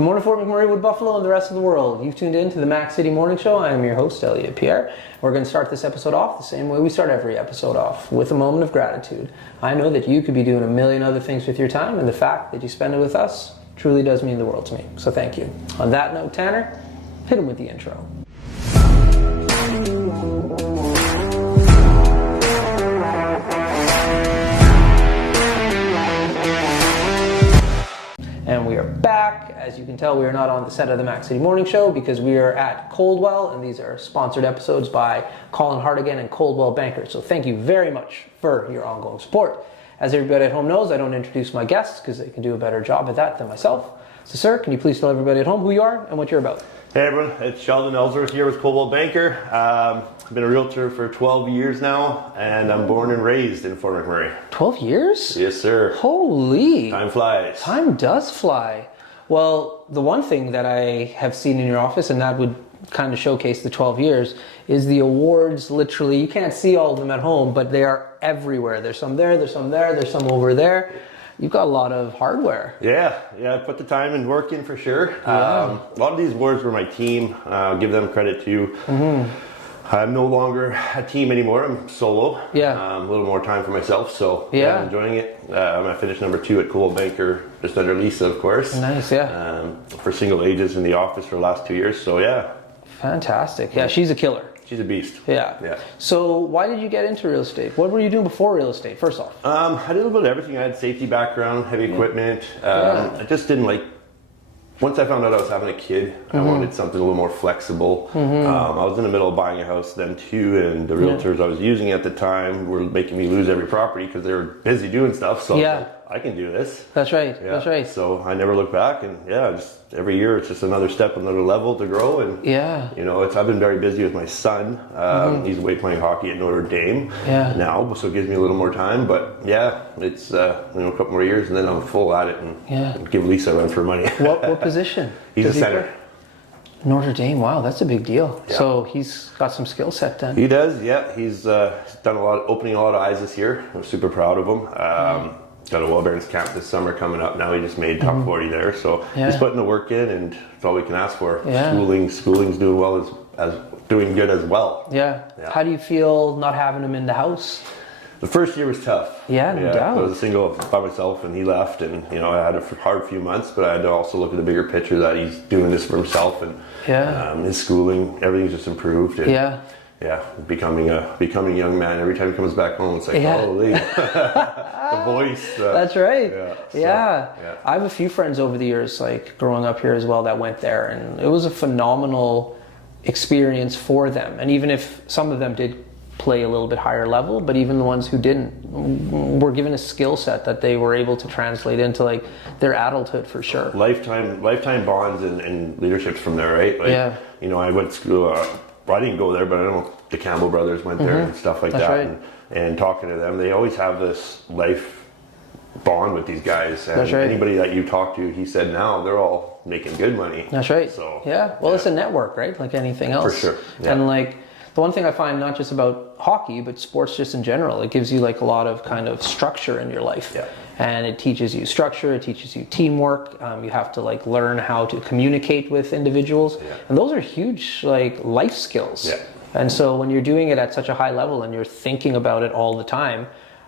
Good morning, Fort McMurray, Wood Buffalo, and the rest of the world. You've tuned in to the Mac City Morning Show. I am your host, Elliot Pierre. We're going to start this episode off the same way we start every episode off, with a moment of gratitude. I know that you could be doing a million other things with your time, and the fact that you spend it with us truly does mean the world to me. So thank you. On that note, Tanner, hit him with the intro. And we are back. As you can tell, we are not on the set of the Mac City Morning Show because we are at Coldwell, and these are sponsored episodes by Colin Hartigan and Coldwell Banker. So thank you very much for your ongoing support. As everybody at home knows, I don't introduce my guests because they can do a better job at that than myself. So sir, can you please tell everybody at home who you are and what you're about? Hey everyone, it's Sheldon Ellsworth here with Coldwell Banker. I've been a realtor for 12 years now, and I'm born and raised in Fort McMurray. 12 years? Yes, sir. Holy! Time flies. Time does fly. Well, the one thing that I have seen in your office, and that would kind of showcase the 12 years, is the awards. Literally, you can't see all of them at home, but they are everywhere. There's some there, there's some there, there's some over there. You've got a lot of hardware. Yeah, I put the time and work in for sure. A lot of these awards were my team. I'll give them credit too. I'm no longer a team anymore. I'm solo. Yeah. A little more time for myself, so I'm enjoying it. I finished number 2 at Coldwell Banker, just under Lisa, of course. Nice, yeah. For single ages in the office for the last 2 years, so yeah. Fantastic. Yeah, she's a killer. She's a beast. Yeah. So why did you get into real estate? What were you doing before real estate, first off? I did a little bit of everything. I had safety background, heavy equipment. I just didn't like, once I found out I was having a kid, I wanted something a little more flexible. I was in the middle of buying a house then too, and the realtors I was using at the time were making me lose every property because they were busy doing stuff. So I can do this. That's right. Yeah. That's right. So I never looked back, and just every year it's just another step, another level to grow. And you know, I've been very busy with my son. He's away playing hockey at Notre Dame now, so it gives me a little more time. But it's a couple more years, and then I'm full at it and give Lisa a run for money. What position? He's a center. Notre Dame, wow, that's a big deal. Yeah. So he's got some skill set then. He does, yeah. He's done a lot, opening a lot of eyes this year. I'm super proud of him. Got a wilderness camp this summer coming up. Now he just made top 40 there, so he's putting the work in, and that's all we can ask for. Schooling's doing well, as doing good as well. Yeah. How do you feel not having him in the house? The first year was tough. Yeah, no doubt. I was a single by myself, and he left, and I had a hard few months, but I had to also look at the bigger picture that he's doing this for himself, and his schooling, everything's just improved. And, becoming a young man. Every time he comes back home, it's like, holy, the voice. That's right. I have a few friends over the years, like growing up here as well, that went there, and it was a phenomenal experience for them. And even if some of them did play a little bit higher level, but even the ones who didn't were given a skill set that they were able to translate into like their adulthood for sure. Lifetime bonds and leaderships from there, right? I went to school. I didn't go there, but I know the Campbell brothers went there and stuff like that. Right. And talking to them, they always have this life bond with these guys. And anybody that you talk to, he said now they're all making good money. That's right. So it's a network, right? Like anything else. For sure. Yeah. And like the one thing I find, not just about hockey, but sports just in general, it gives you like a lot of kind of structure in your life. Yeah. And it teaches you structure, it teaches you teamwork. You have to like learn how to communicate with individuals. Yeah. And those are huge like life skills. Yeah. And so when you're doing it at such a high level and you're thinking about it all the time,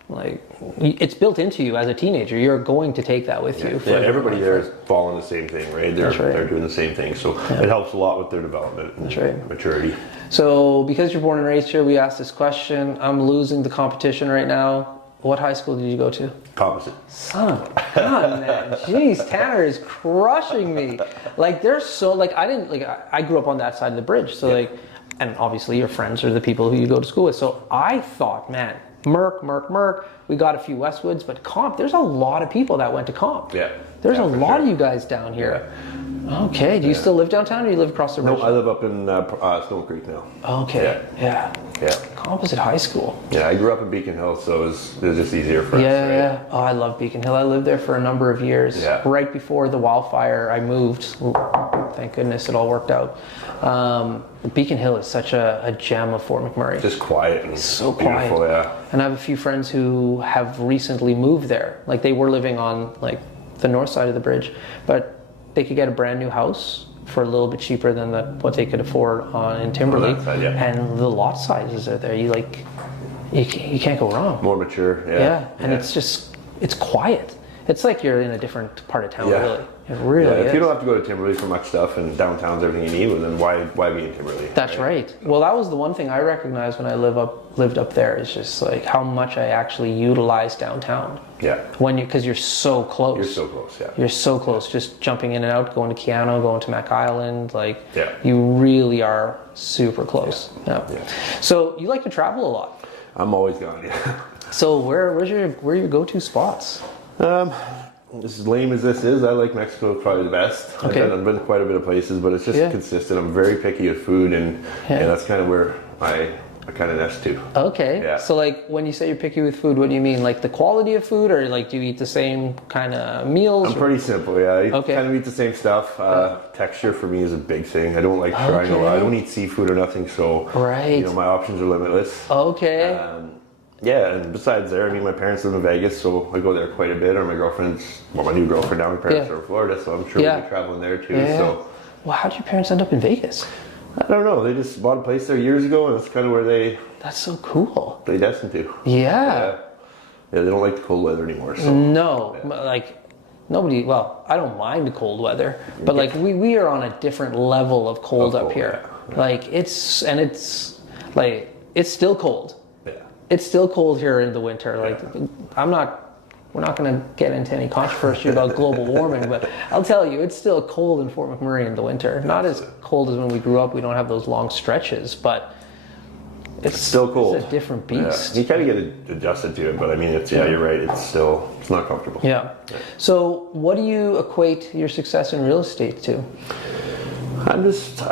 like it's built into you as a teenager. You're going to take that with you. Everybody there is following the same thing, right? They're doing the same thing. So it helps a lot with their development and maturity. So because you're born and raised here, we asked this question. I'm losing the competition right now. What high school did you go to? Composite. Son of a gun, man. Jeez, Tanner is crushing me. Like they're so like I grew up on that side of the bridge. So and obviously your friends are the people who you go to school with. So I thought, man, Merck. We got a few Westwoods, but Comp, there's a lot of people that went to Comp. Yeah. There's a lot of you guys down here. Yeah. Okay. Do you still live downtown, or you live across the bridge? No, I live up in Stone Creek now. Okay. Yeah. Composite High School. Yeah, I grew up in Beacon Hill, so it was just easier for us. Yeah. Oh, I love Beacon Hill. I lived there for a number of years. Yeah. Right before the wildfire, I moved. Thank goodness it all worked out. Beacon Hill is such a gem of Fort McMurray. Just quiet and so beautiful, quiet. And I have a few friends who have recently moved there. Like they were living on like the north side of the bridge, but they could get a brand new house for a little bit cheaper than what they could afford in Timberlake. that side, yeah. And the lot sizes are there. You can't go wrong. More mature. Yeah, and it's quiet. It's like you're in a different part of town, Yeah. really. It really is. If you don't have to go to Timberlake for much stuff and downtown's everything you need, well, then why be in Timberlake? That's right. Well, that was the one thing I recognized when I lived up there, is just like how much I actually utilize downtown. Yeah. Because you're so close. You're so close, yeah. You're so close, just jumping in and out, going to Keanu, going to Mac Island, Yeah. you really are super close. Yeah. So you like to travel a lot. I'm always gone, yeah. So where are your go-to spots? As lame as this is, I like Mexico probably the best. Okay. I've been to quite a bit of places, but it's just consistent. I'm very picky with food, and that's kind of where I kind of nest too. Okay. Yeah. So like when you say you're picky with food, what do you mean? Like the quality of food, or like do you eat the same kind of meals? I'm pretty simple, yeah. I Okay. kind of eat the same stuff. Texture for me is a big thing. I don't like trying a lot. I don't eat seafood or nothing, so my options are limitless. Okay. And besides there, I mean, my parents live in Vegas, so I go there quite a bit. Or my new girlfriend now, my parents are in Florida, so I'm sure we'll be traveling there too. Yeah. So, well, how did your parents end up in Vegas? I don't know. They just bought a place there years ago, and that's kind of where That's so cool. they destined to. Yeah. Yeah, they don't like the cold weather anymore. So. No, like nobody. Well, I don't mind the cold weather, but like we are on a different level of cold up here. Yeah. Like it's still cold. Yeah. It's still cold here in the winter. Like we're not going to get into any controversy about global warming, but I'll tell you, it's still cold in Fort McMurray in the winter. Not as cold as when we grew up. We don't have those long stretches, but it's still cold. It's a different beast. Yeah. You kind of get adjusted to it, but I mean, you're right. It's not comfortable. Yeah. So what do you equate your success in real estate to? I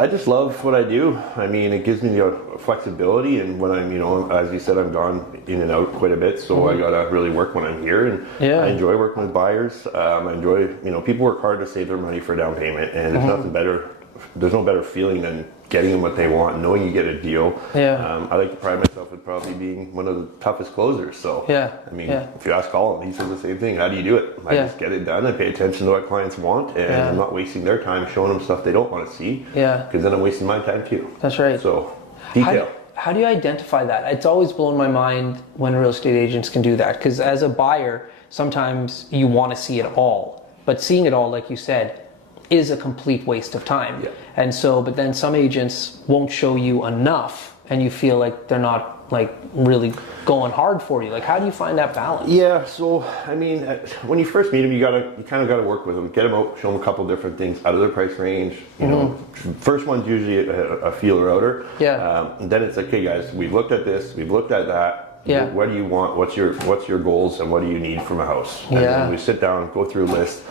just love what I do. I mean, it gives me the flexibility, and when I'm, as you said, I'm gone in and out quite a bit, so I gotta really work when I'm here, and I enjoy working with buyers. I enjoy, people work hard to save their money for a down payment, and there's nothing better. There's no better feeling than getting them what they want, knowing you get a deal. Yeah. I like to pride myself with probably being one of the toughest closers. So I mean, if you ask Colin, he says the same thing. How do you do it? I just get it done. I pay attention to what clients want, and I'm not wasting their time showing them stuff they don't want to see. Yeah. Because then I'm wasting my time too. That's right. So detail. How do you identify that? It's always blown my mind when real estate agents can do that. Because as a buyer, sometimes you want to see it all, but seeing it all, like you said, is a complete waste of time. Yeah. And so, but then some agents won't show you enough, and you feel like they're not like really going hard for you. Like, how do you find that balance? Yeah, so I mean, when you first meet them, you kind of got to work with them, get them out, show them a couple different things out of their price range. You know, first one's usually a feeler outer. Yeah. And then it's like, okay, guys, we've looked at this, we've looked at that. Yeah. What do you want? What's your goals, and what do you need from a house? And then we sit down, go through a list.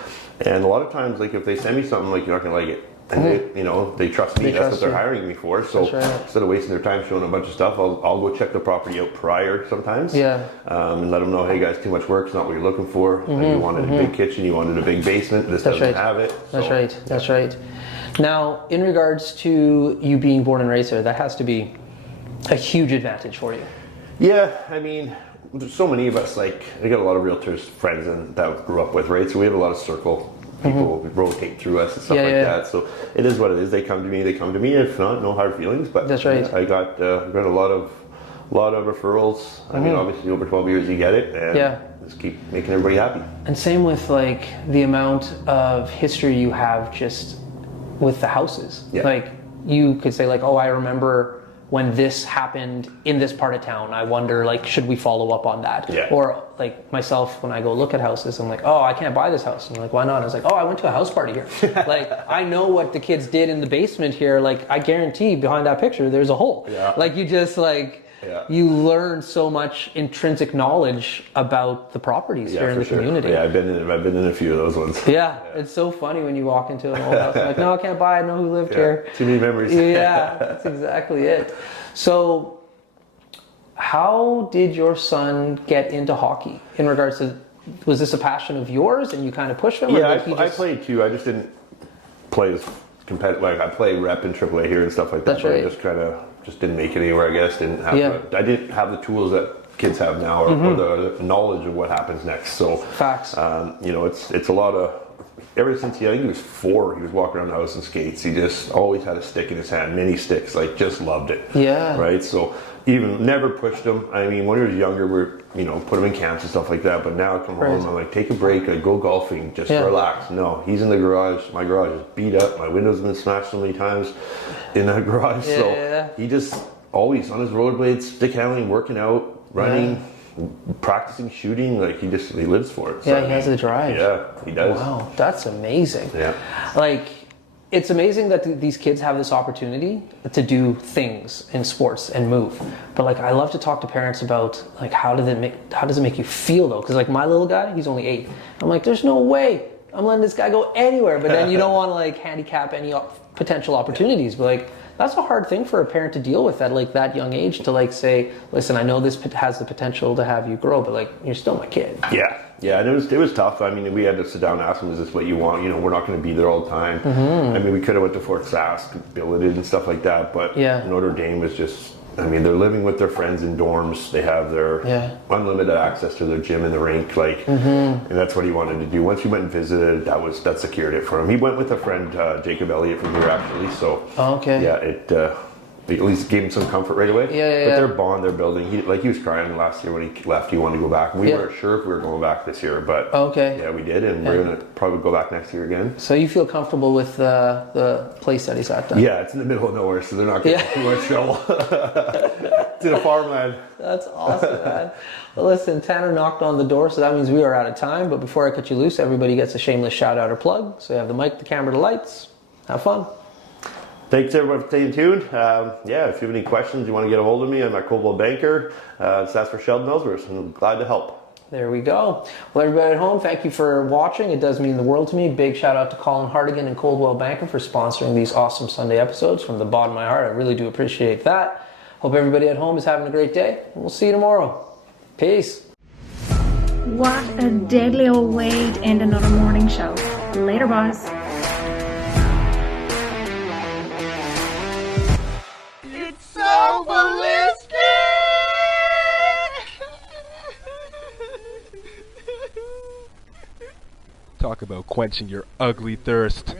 And a lot of times, like if they send me something, like you're not gonna like it, and they trust me. That's what they're hiring me for. So instead of wasting their time showing a bunch of stuff, I'll go check the property out prior sometimes. Yeah. And let them know, hey guys, too much work. It's not what you're looking for. You wanted a big kitchen. You wanted a big basement. This doesn't have it. That's right. That's right. Now, in regards to you being born and raised there, that has to be a huge advantage for you. Yeah, I mean, there's so many of us, like, I got a lot of realtors friends that I grew up with, right? So we have a lot of circle people rotate through us and stuff that. So it is what it is. They come to me. If not, no hard feelings. But that's right. I got a lot of referrals. I mean, obviously over 12 years you get it, and just keep making everybody happy. And same with like the amount of history you have just with the houses. Yeah. Like you could say like, oh, I remember when this happened in this part of town, I wonder, like, should we follow up on that? Yeah. Or, like, myself, when I go look at houses, I'm like, oh, I can't buy this house. And I'm like, why not? I was like, oh, I went to a house party here. Like, I know what the kids did in the basement here. Like, I guarantee behind that picture, there's a hole. Yeah. Like, you just, like, you learn so much intrinsic knowledge about the properties here in the community. Yeah, I've been in a few of those ones. Yeah, it's so funny when you walk into an old house. I'm like, no, I can't buy it. I know who lived here. Too many memories. Yeah, that's exactly it. So, how did your son get into hockey? In regards to, was this a passion of yours and you kind of pushed him? Yeah, I played too. I just didn't play as competitive. Like I played rep in AAA here and stuff like that. That's right. I just kind of didn't make it anywhere. I guess I didn't have the tools that kids have now, or the knowledge of what happens next. So facts. It's a lot of ever since I think he was 4, he was walking around the house in skates. He just always had a stick in his hand, mini sticks, like just loved it. Yeah. Right. So even never pushed him. I mean, when he was younger, put him in camps and stuff like that. But now I come home, I'm like, take a break, like go golfing, just relax. No, he's in the garage. My garage is beat up. My windows have been smashed so many times in that garage. So he just always on his rollerblades, stick handling, working out, running. Practicing shooting, like he lives for it. So, he has the drive. Yeah, he does. Wow, that's amazing. Yeah, like it's amazing that these kids have this opportunity to do things in sports and move. But like I love to talk to parents about like how does it make you feel though? Because like my little guy, he's only 8. I'm like, there's no way I'm letting this guy go anywhere. But then you don't want to like handicap any potential opportunities. But like that's a hard thing for a parent to deal with at like that young age, to like say, listen, I know this has the potential to have you grow, but like you're still my kid. Yeah, and it was tough. I mean, we had to sit down and ask him, is this what you want? We're not going to be there all the time. I mean, we could have went to Fort Sask, billeted and stuff like that, but Notre Dame was just, I mean, they're living with their friends in dorms. They have their unlimited access to their gym and the rink, like, and that's what he wanted to do. Once we went and visited, that secured it for him. He went with a friend, Jacob Elliott from here, actually. So, it at least gave him some comfort right away. But their bond they're building, he was crying last year when he left. He wanted to go back. We weren't sure if we were going back this year, but yeah, we did, and we're gonna probably go back next year again. So you feel comfortable with the place that he's at then? Yeah, it's in the middle of nowhere, so they're not getting too much trouble. It's in a farmland. That's awesome, man. Well, listen, Tanner knocked on the door, so that means we are out of time. But before I cut you loose, everybody gets a shameless shout out or plug. So you have the mic, the camera, the lights. Have fun. Thanks everyone for staying tuned. If you have any questions, you want to get a hold of me, I'm at Coldwell Banker. Just ask for Sheldon Ellsworth, and I'm glad to help. There we go. Well, everybody at home, thank you for watching. It does mean the world to me. Big shout out to Colin Hartigan and Coldwell Banker for sponsoring these awesome Sunday episodes from the bottom of my heart. I really do appreciate that. Hope everybody at home is having a great day, and we'll see you tomorrow. Peace. What a deadly old way to end another morning show. Later, boss. So ballistic! Talk about quenching your ugly thirst.